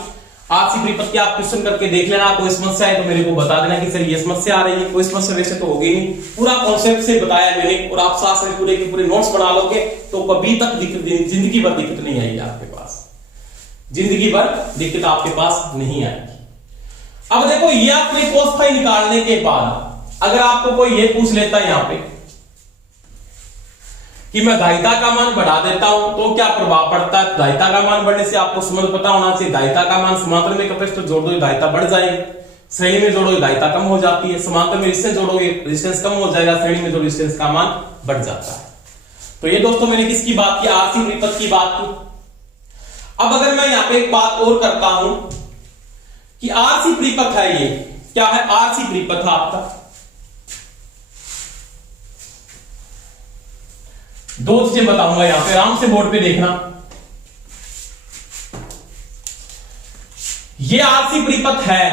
आरसी परिपथ की आप क्वेश्चन करके देख लेना, कोई समस्या है तो मेरे को बता देना कि सर ये समस्या आ रही है। कोई समस्या वैसे तो होगी नहीं, पूरा कॉन्सेप्ट से बताया मैंने, और आप साथ में पूरे के पूरे नोट्स बना लोगे तो कभी तक जिंदगी भर दिक्कत नहीं आएगी आपके पास, जिंदगी भर दिक्कत आपके पास नहीं आएगी। अब देखो ये आपने cos फाई निकालने के बाद अगर आपको कोई ये पूछ लेता है यहां पे कि मैं धारिता का मान बढ़ा देता हूं तो क्या प्रभाव पड़ता है, धारिता का मान बढ़ने से आपको समझ पता होना चाहिए। धारिता का मान समांतर में कैपेसिटर जोड़ दो, धारिता बढ़ जाएगी, श्रेणी में जोड़ोगे धारिता कम हो जाती है, समांतर में रेजिस्टेंस जोड़ोगे रेजिस्टेंस कम हो जाएगा, श्रेणी में जोड़ो रेजिस्टेंस का मान बढ़ जाता है। तो ये दोस्तों मैंने किसकी बात की, आरसी परिपथ की बात की। अब अगर मैं यहां पे एक बात और करता हूं कि आरसी परिपथ है, ये क्या है, आरसी परिपथ आपका दो चीजें बताऊंगा यहां पे, आराम से बोर्ड पे देखना। ये आरसी परिपथ है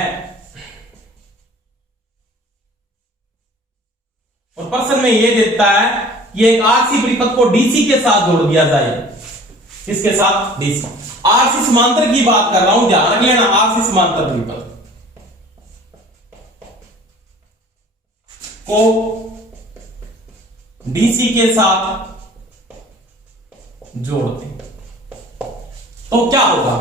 और प्रश्न में ये देता है ये एक आरसी परिपथ को डीसी के साथ जोड़ दिया जाए, किसके साथ, डीसी। आरसी समांतर की बात कर रहा हूं, ध्यान रख लेना, आरसी समांतर परिपथ को डीसी के साथ जोड़ते तो क्या होगा,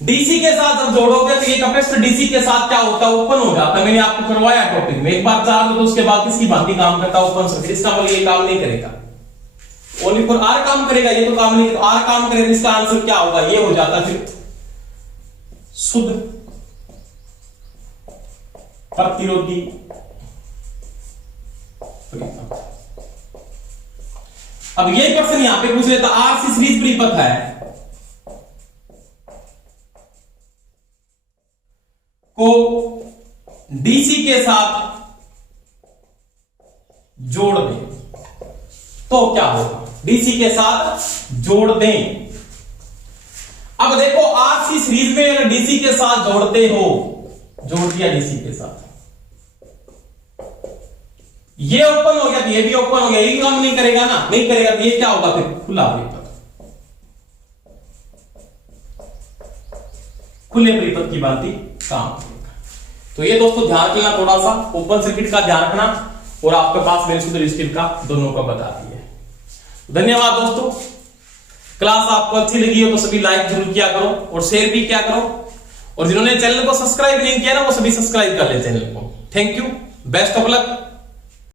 डीसी के साथ जब जोड़ोगे तो ये कैपेसिटर डीसी के साथ क्या होता है, ओपन हो जाता है। मैंने आपको करवाया टॉपिक में, एक बार चार्ज तो उसके बाद किसकी भांति काम करता है, ओपन सर्किट। इसका मतलब ये काम नहीं करेगा, ओनली फॉर आर काम करेगा, ये तो काम नहीं, तो आर काम करेगा, इसका आंसर क्या होगा, ये हो जाता फिर शुद्ध प्रतिरोधी। अब ये क्वेश्चन यहां पे पूछ लेता, आरसी सीरीज परिपथ है को डीसी के साथ जोड़ दें तो क्या होगा, डीसी के साथ जोड़ दें। अब देखो आरसी सीरीज में अगर डीसी के साथ जोड़ते हो, जोड़ दिया डीसी के साथ, ये ओपन हो गया तो ये भी ओपन हो गया, ये काम नहीं करेगा ना, नहीं करेगा तो ये क्या होगा, फिर खुला परिपथ, खुले परिपथ की भांति काम करेगा। तो ये दोस्तों ध्यान रखना, थोड़ा सा ओपन सर्किट का ध्यान रखना और आपके पास मेरे शुद्ध रेजिस्टिव का दोनों का बता दिए। धन्यवाद दोस्तों। क्लास आपको अच्छी लगी हो तो सभी लाइक जरूर किया करो और शेयर भी किया करो, और जिन्होंने चैनल को सब्सक्राइब नहीं किया ना वो सभी सब्सक्राइब कर ले चैनल को। Thank you, best of luck.